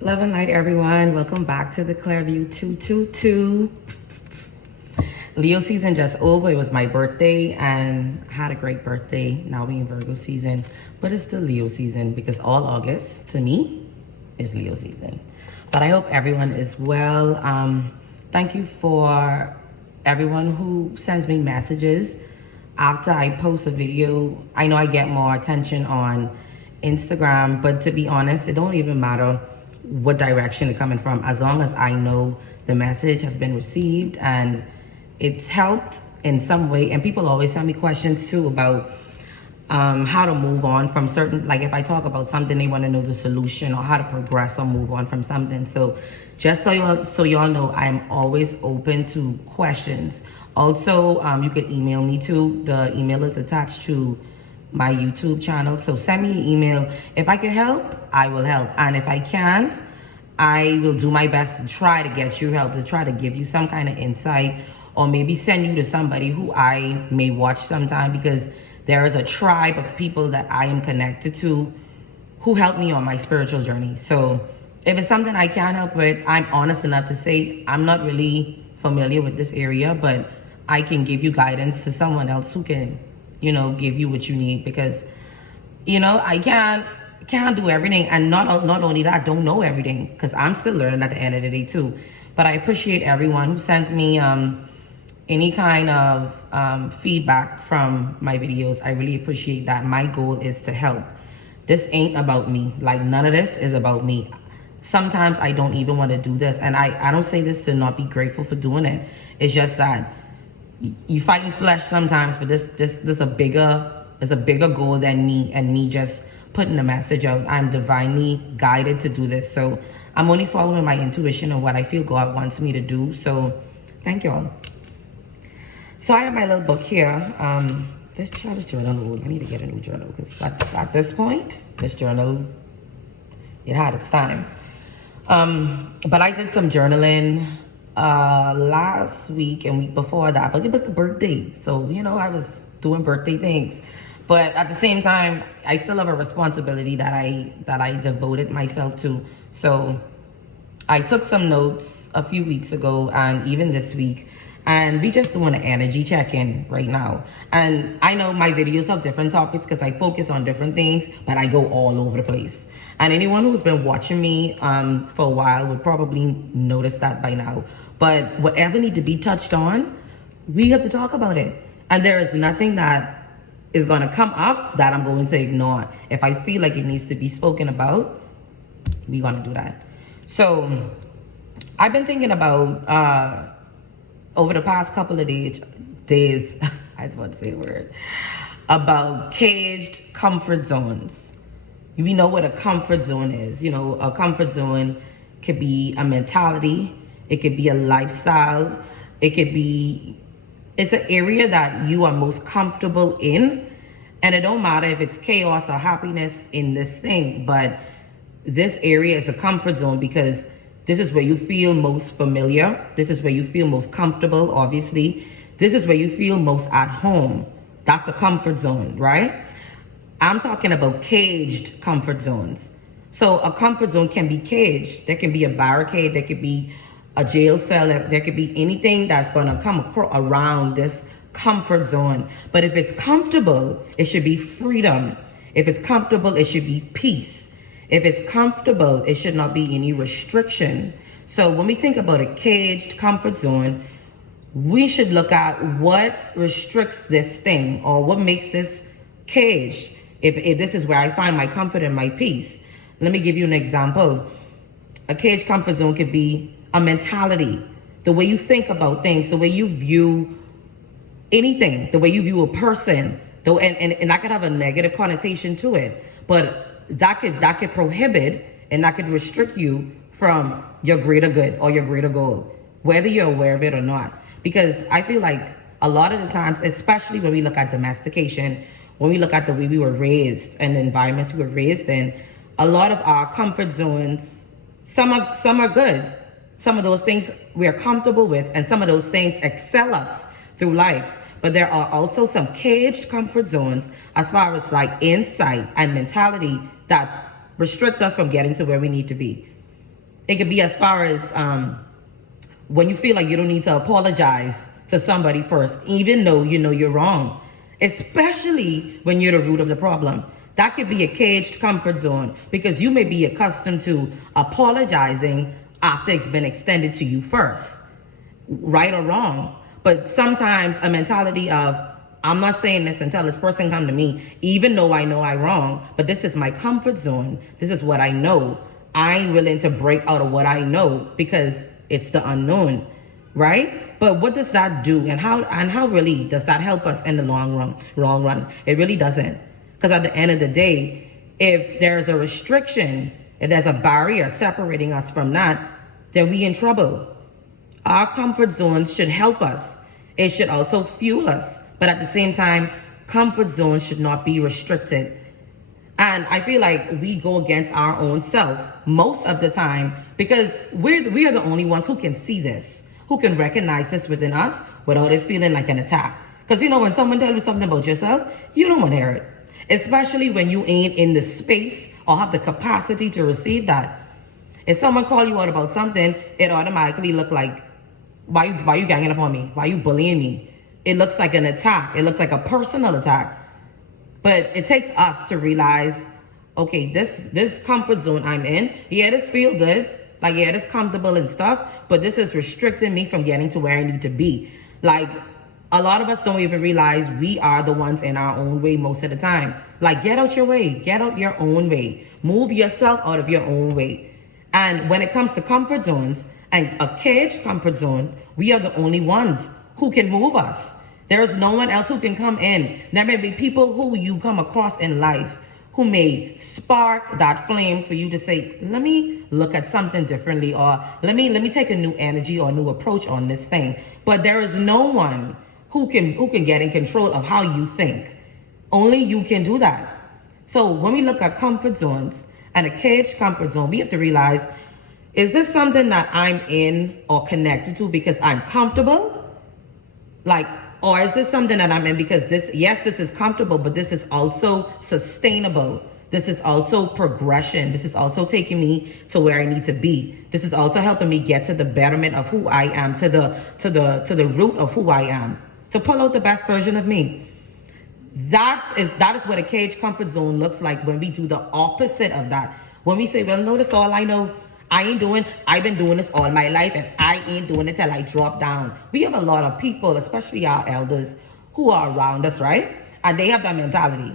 Love and light, everyone. Welcome back to the Clairview 222. Leo season just over. It was my birthday and I had a great birthday. Now we in Virgo season, but it's still Leo season because all August to me is Leo season. But I hope everyone is well. Thank you for everyone who sends me messages after I post a video. I know I get more attention on Instagram, but to be honest, it don't even matter what direction it's coming from, as long as I know the message has been received and it's helped in some way. And people always send me questions too about how to move on from certain, like if I talk about something, they want to know the solution or how to progress or move on from something. So just so y'all know, I'm always open to questions. Also, you can email me too. The email is attached to my YouTube channel. So send me an email. If I can help, I will help. And if I can't, I will do my best to try to get you help, to try to give you some kind of insight, or maybe send you to somebody who I may watch sometime, because there is a tribe of people that I am connected to who helped me on my spiritual journey. So if it's something I can't help with, I'm honest enough to say I'm not really familiar with this area, but I can give you guidance to someone else who can, give you what you need, because, I can't do everything. And not only that, I don't know everything, because I'm still learning at the end of the day too. But I appreciate everyone who sends me any kind of feedback from my videos. I really appreciate that. My goal is to help. This ain't about me. Like, none of this is about me. Sometimes I don't even want to do this. And I don't say this to not be grateful for doing it. It's just that you fight in flesh sometimes, but this is a bigger goal than me and me just putting a message out. I'm divinely guided to do this. So I'm only following my intuition and what I feel God wants me to do. So thank y'all. So I have my little book here. This journal, I need to get a new journal, because at this point, this journal, it had its time. But I did some journaling last week and week before that, but it was the birthday. So, I was doing birthday things. But at the same time, I still have a responsibility that I devoted myself to. So I took some notes a few weeks ago and even this week, and we just doing an energy check-in right now. And I know my videos have different topics because I focus on different things, but I go all over the place. And anyone who's been watching me for a while would probably notice that by now. But whatever need to be touched on, we have to talk about it. And there is nothing that is going to come up that I'm going to ignore. If I feel like it needs to be spoken about, we're going to do that. So I've been thinking about over the past couple of days, I was about to say the word, about caged comfort zones. We know what a comfort zone is. A comfort zone could be a mentality. It could be a lifestyle. It's an area that you are most comfortable in. And it don't matter if it's chaos or happiness in this thing, but this area is a comfort zone because this is where you feel most familiar. This is where you feel most comfortable, obviously. This is where you feel most at home. That's a comfort zone, right? I'm talking about caged comfort zones. So a comfort zone can be caged. There can be a barricade. There could be a jail cell. There could be anything that's going to come around this comfort zone. But if it's comfortable, it should be freedom. If it's comfortable, it should be peace. If it's comfortable, it should not be any restriction. So when we think about a caged comfort zone, we should look at what restricts this thing or what makes this caged. If this is where I find my comfort and my peace. Let me give you an example. A caged comfort zone could be a mentality, the way you think about things, the way you view anything, the way you view a person, though, and that could have a negative connotation to it, but that could prohibit and that could restrict you from your greater good or your greater goal, whether you're aware of it or not. Because I feel like a lot of the times, especially when we look at domestication, when we look at the way we were raised and the environments we were raised in, a lot of our comfort zones, some are good. Some of those things we are comfortable with, and some of those things excel us through life. But there are also some caged comfort zones as far as like insight and mentality that restrict us from getting to where we need to be. It could be as far as when you feel like you don't need to apologize to somebody first, even though you know you're wrong, especially when you're the root of the problem. That could be a caged comfort zone because you may be accustomed to apologizing after it's been extended to you first, right or wrong. But sometimes a mentality of, I'm not saying this until this person come to me, even though I know I'm wrong, but this is my comfort zone. This is what I know. I ain't willing to break out of what I know because it's the unknown, right? But what does that do, and how really does that help us in the long run? It really doesn't. Because at the end of the day, if there's a restriction, if there's a barrier separating us from that, then we in trouble. Our comfort zones should help us. It should also fuel us. But at the same time, comfort zones should not be restricted. And I feel like we go against our own self most of the time because we are the only ones who can see this, who can recognize this within us without it feeling like an attack. Because you know, when someone tells you something about yourself, you don't want to hear it. Especially when you ain't in the space or have the capacity to receive that. If someone call you out about something, it automatically look like, why you ganging up on me? Why you bullying me? It looks like an attack. It looks like a personal attack. But it takes us to realize, okay, this comfort zone I'm in, yeah, this feel good. Like, yeah, this comfortable and stuff, but this is restricting me from getting to where I need to be. Like, a lot of us don't even realize we are the ones in our own way most of the time. Like, get out your way. Get out your own way. Move yourself out of your own way. And when it comes to comfort zones and a caged comfort zone, we are the only ones who can move us. There's no one else who can come in. There may be people who you come across in life who may spark that flame for you to say, let me look at something differently, or let me take a new energy or a new approach on this thing. But there is no one who can get in control of how you think. Only you can do that. So when we look at comfort zones and a caged comfort zone, we have to realize, is this something that I'm in or connected to because I'm comfortable? Like, or is this something that I'm in because this is comfortable, but this is also sustainable. This is also progression. This is also taking me to where I need to be. This is also helping me get to the betterment of who I am, to the root of who I am, to pull out the best version of me. That is what a caged comfort zone looks like when we do the opposite of that. When we say, well, no, that's all I know. I've been doing this all my life and I ain't doing it till I drop down. We have a lot of people, especially our elders, who are around us, right? And they have that mentality.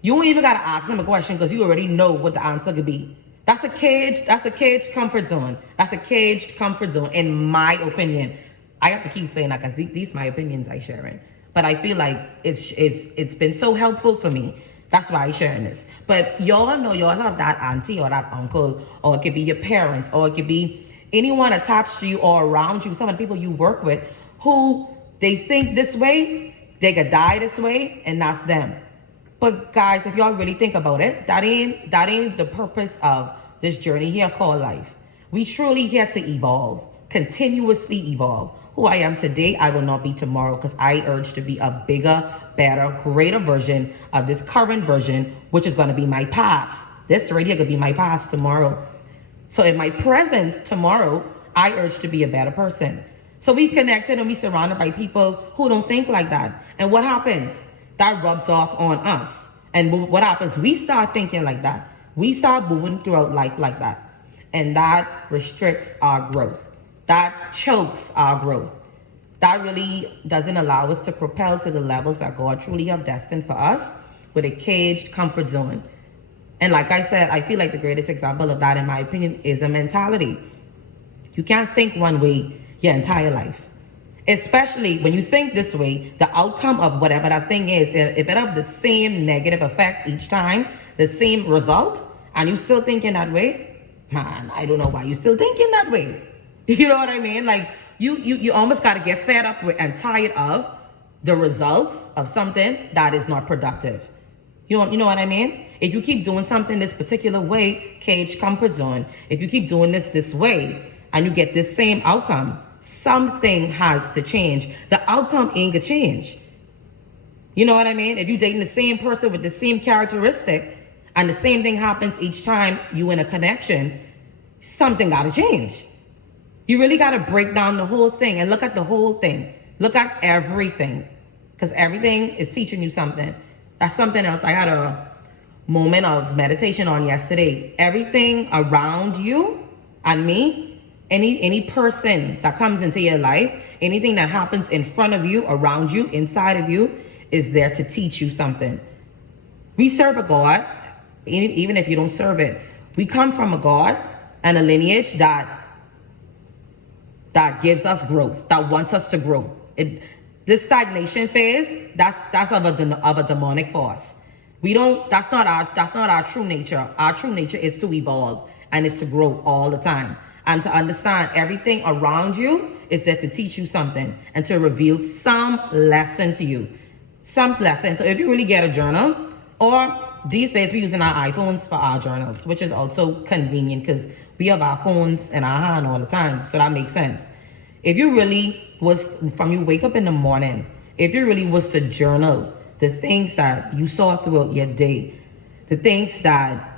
You ain't even gotta ask them a question because you already know what the answer could be. That's a caged comfort zone. That's a caged comfort zone, in my opinion. I have to keep saying that because these are my opinions I sharing. But I feel like it's been so helpful for me. That's why I'm sharing this. But y'all know y'all have that auntie or that uncle, or it could be your parents, or it could be anyone attached to you or around you, some of the people you work with, who they think this way, they could die this way, and that's them. But guys, if y'all really think about it, that ain't the purpose of this journey here called life. We truly here to evolve, continuously evolve. Who I am today, I will not be tomorrow, because I urge to be a bigger, better, greater version of this current version, which is going to be my past. This right here could be my past tomorrow. So in my present tomorrow, I urge to be a better person. So we connected and we surrounded by people who don't think like that. And what happens? That rubs off on us. And what happens? We start thinking like that. We start moving throughout life like that. And that restricts our growth. That chokes our growth. That really doesn't allow us to propel to the levels that God truly have destined for us with a caged comfort zone. And like I said, I feel like the greatest example of that, in my opinion, is a mentality. You can't think one way your entire life. Especially when you think this way, the outcome of whatever that thing is, if it have the same negative effect each time, the same result, and you still thinking that way, man, I don't know why you still thinking that way. You know what I mean? Like you almost got to get fed up with and tired of the results of something that is not productive. You know what I mean? If you keep doing something this particular way, caged comfort zone, if you keep doing this way and you get this same outcome, something has to change. The outcome ain't gonna change. You know what I mean? If you're dating the same person with the same characteristic and the same thing happens each time you in a connection, something got to change. You really got to break down the whole thing and look at the whole thing. Look at everything, because everything is teaching you something. That's something else I had a moment of meditation on yesterday. Everything around you and me, any person that comes into your life, anything that happens in front of you, around you, inside of you, is there to teach you something. We serve a God, even if you don't serve it. We come from a God and a lineage that gives us growth, that wants us to grow. This stagnation phase, that's of a demonic force. That's not our true nature. Our true nature is to evolve and is to grow all the time. And to understand everything around you is there to teach you something and to reveal some lesson to you. Some lesson. So if you really get a journal, or these days we're using our iPhones for our journals, which is also convenient because we have our phones in our hand all the time. So that makes sense. If you really was, from you wake up in the morning, if you really was to journal the things that you saw throughout your day, the things that,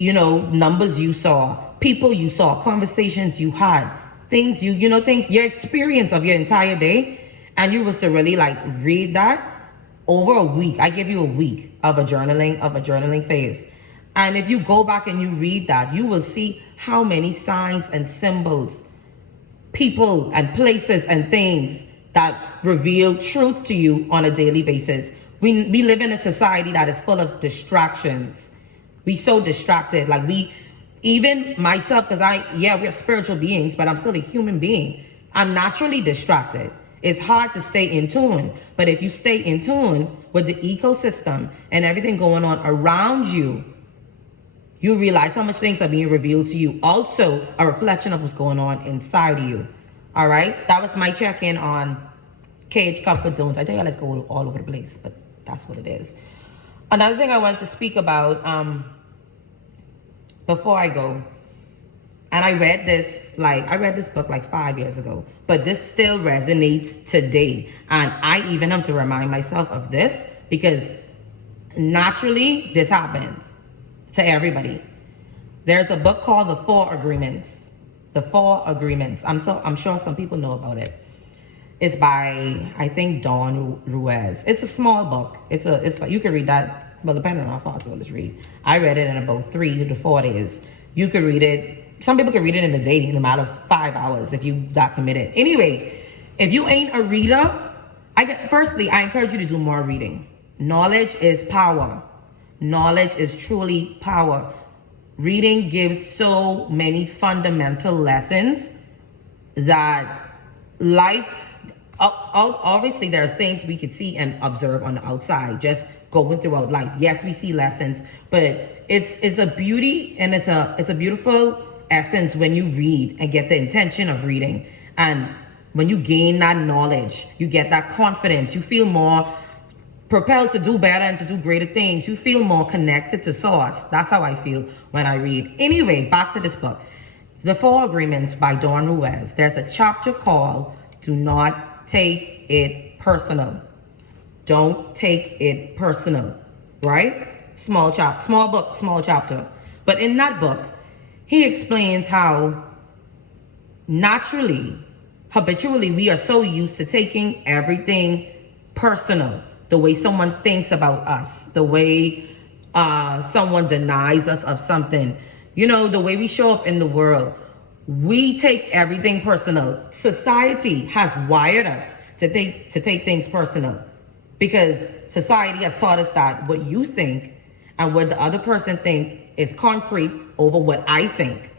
numbers you saw, people you saw, conversations you had, things your experience of your entire day, and you was to really read that over a week. I give you a week of a journaling phase. And if you go back and you read that, you will see how many signs and symbols, people and places and things that reveal truth to you on a daily basis. We live in a society that is full of distractions. We so distracted. Even myself, because we're spiritual beings, but I'm still a human being. I'm naturally distracted. It's hard to stay in tune. But if you stay in tune with the ecosystem and everything going on around you, you realize how much things are being revealed to you. Also, a reflection of what's going on inside of you. All right? That was my check-in on cage comfort zones. I tell you, let's go all over the place, but that's what it is. Another thing I wanted to speak about before I go, and I read this book 5 years ago, but this still resonates today. And I even have to remind myself of this because naturally this happens to everybody. There's a book called The Four Agreements. The Four Agreements. I'm sure some people know about it. It's by, I think, Dawn Ruiz. It's a small book. It's like you can read that, well, depending on how fast you want to read. I read it in about 3 to 4 days. You could read it. Some people can read it in a day in a matter of 5 hours if you got committed. Anyway, if you ain't a reader, firstly, I encourage you to do more reading. Knowledge is power. Knowledge is truly power. Reading gives so many fundamental lessons that life, obviously there's things we could see and observe on the outside, just going throughout life. Yes, we see lessons, but it's a beauty and it's a beautiful essence when you read and get the intention of reading. And when you gain that knowledge, you get that confidence, you feel more propelled to do better and to do greater things. You feel more connected to source. That's how I feel when I read. Anyway, back to this book. The Four Agreements by Dawn Ruiz. There's a chapter called Do Not Take It Personal. Don't take it personal, right? Small book, small chapter. But in that book, he explains how naturally, habitually, we are so used to taking everything personal. The way someone thinks about us, the way someone denies us of something, the way we show up in the world. We take everything personal. Society has wired us to take things personal because society has taught us that what you think and what the other person think is concrete over what I think.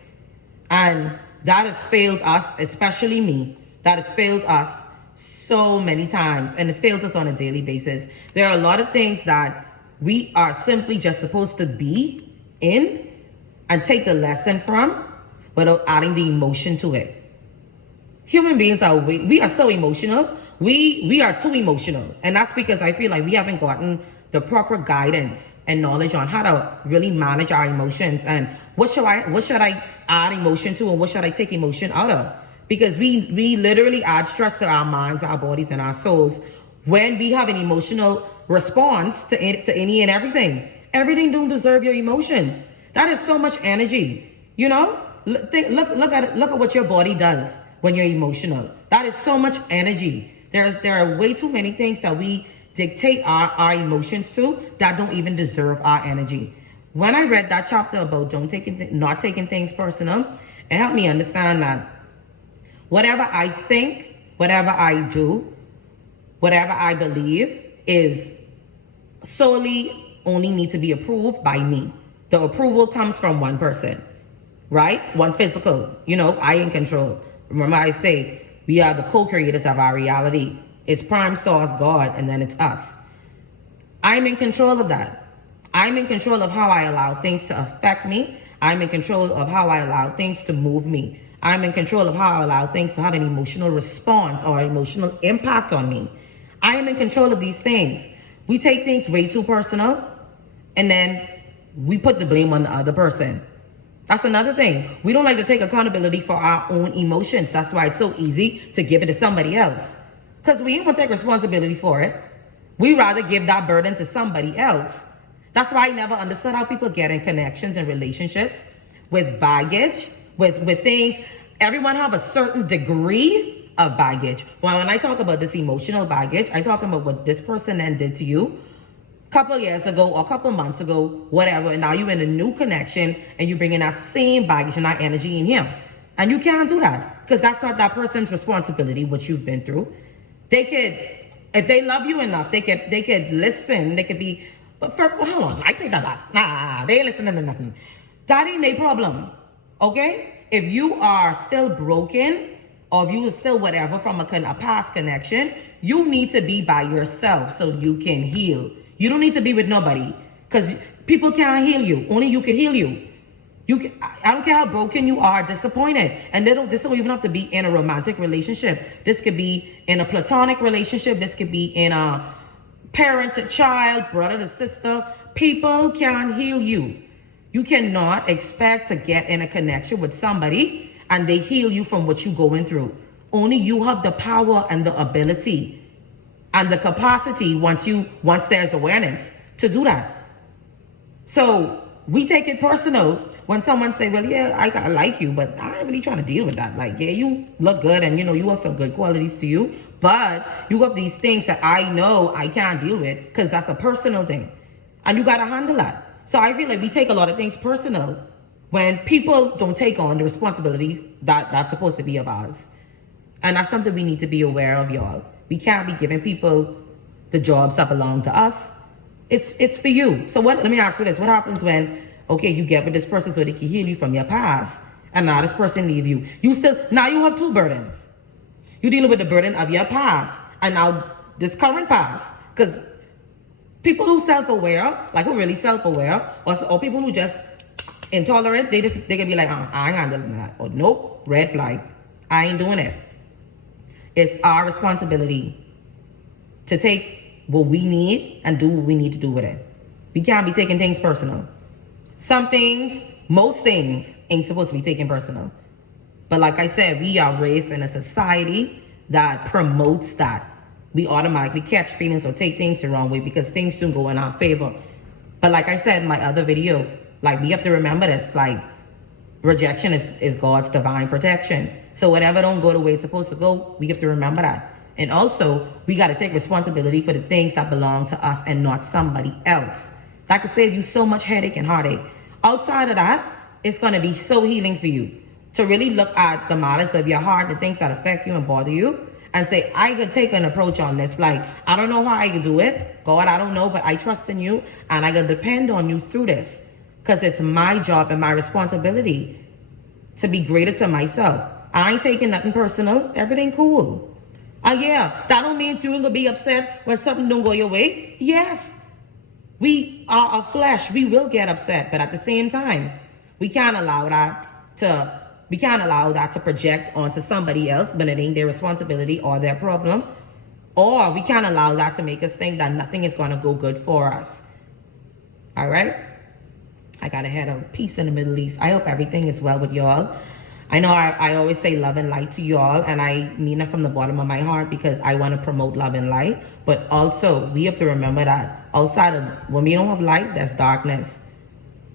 And that has failed us, especially me. That has failed us so many times, and it fails us on a daily basis. There are a lot of things that we are simply just supposed to be in and take the lesson from without adding the emotion to it. Human beings we are so emotional. We are too emotional. And that's because I feel like we haven't gotten the proper guidance and knowledge on how to really manage our emotions and what should I add emotion to and what should I take emotion out of. Because we literally add stress to our minds, our bodies, and our souls when we have an emotional response to any and everything. Everything don't deserve your emotions. That is so much energy, Look at what your body does when you're emotional. That is so much energy. There are way too many things that we dictate our emotions to that don't even deserve our energy. When I read that chapter about not taking things personal, it helped me understand that whatever I think, whatever I do, whatever I believe is solely only need to be approved by me. The approval comes from one person, right? One physical, I in control. Remember I say, we are the co-creators of our reality. It's prime source, God, and then it's us. I'm in control of that. I'm in control of how I allow things to affect me. I'm in control of how I allow things to move me. I'm in control of how I allow things to have an emotional response or emotional impact on me. I am in control of these things. We take things way too personal, and then we put the blame on the other person. That's another thing. We don't like to take accountability for our own emotions. That's why it's so easy to give it to somebody else. Because we don't want to take responsibility for it. We rather give that burden to somebody else. That's why I never understood how people get in connections and relationships with baggage, with things. Everyone have a certain degree of baggage. When I talk about this emotional baggage, I talk about what this person then did to you a couple years ago or a couple months ago, whatever, and now you're in a new connection and you're bringing that same baggage and that energy in him. And you can't do that because that's not that person's responsibility, what you've been through. They could, if they love you enough, they could listen, they could be, but hold on, I take that back. Nah, they ain't listening to nothing. That ain't their problem, okay? If you are still broken or if you are still whatever from a past connection, you need to be by yourself so you can heal. You don't need to be with nobody because people can't heal you. Only you can heal you. I don't care how broken you are, disappointed. And this don't even have to be in a romantic relationship. This could be in a platonic relationship. This could be in a parent to child, brother to sister. People can't heal you. You cannot expect to get in a connection with somebody and they heal you from what you're going through. Only you have the power and the ability and the capacity once there's awareness to do that. So we take it personal when someone say, well, yeah, I like you, but I ain't really trying to deal with that. Like, yeah, you look good and you have some good qualities to you, but you have these things that I know I can't deal with because that's a personal thing. And you got to handle that. So I feel like we take a lot of things personal when people don't take on the responsibilities that's supposed to be of ours. And that's something we need to be aware of, y'all. We can't be giving people the jobs that belong to us. It's for you. So let me ask you this. What happens when, okay, you get with this person so they can heal you from your past, and now this person leave you? Now you have two burdens. You're dealing with the burden of your past, and now this current past. Because people who self-aware, like who really self-aware, or people who just intolerant, they can be like, I ain't handling that. Or nope, red flag. I ain't doing it. It's our responsibility to take what we need and do what we need to do with it. We can't be taking things personal. Some things, most things, ain't supposed to be taken personal. But like I said, we are raised in a society that promotes that. We automatically catch feelings or take things the wrong way because things soon go in our favor. But like I said in my other video, like we have to remember this, like rejection is God's divine protection. So whatever don't go the way it's supposed to go, we have to remember that. And also, we got to take responsibility for the things that belong to us and not somebody else. That could save you so much headache and heartache. Outside of that, it's going to be so healing for you to really look at the matters of your heart, the things that affect you and bother you, and say, I could take an approach on this. Like, I don't know how I could do it. God, I don't know, but I trust in you, and I can depend on you through this because it's my job and my responsibility to be greater to myself. I ain't taking nothing personal. Everything cool. Yeah, that don't mean you ain't gonna be upset when something don't go your way. Yes, we are a flesh. We will get upset, but at the same time, we can't allow that to project onto somebody else, but it ain't their responsibility or their problem. Or we can't allow that to make us think that nothing is gonna go good for us. All right? I gotta head of peace in the Middle East. I hope everything is well with y'all. I know I always say love and light to y'all, and I mean it from the bottom of my heart because I want to promote love and light. But also, we have to remember that outside of, when we don't have light, that's darkness.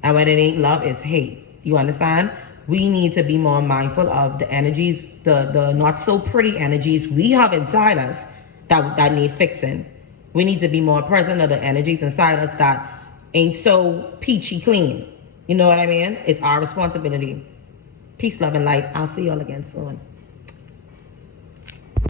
And when it ain't love, it's hate. You understand? we need to be more mindful of the energies, the not so pretty energies we have inside us that need fixing. We need to be more present of the energies inside us that ain't so peachy clean. You know what I mean? It's our responsibility. Peace, love, and light. I'll see y'all again soon.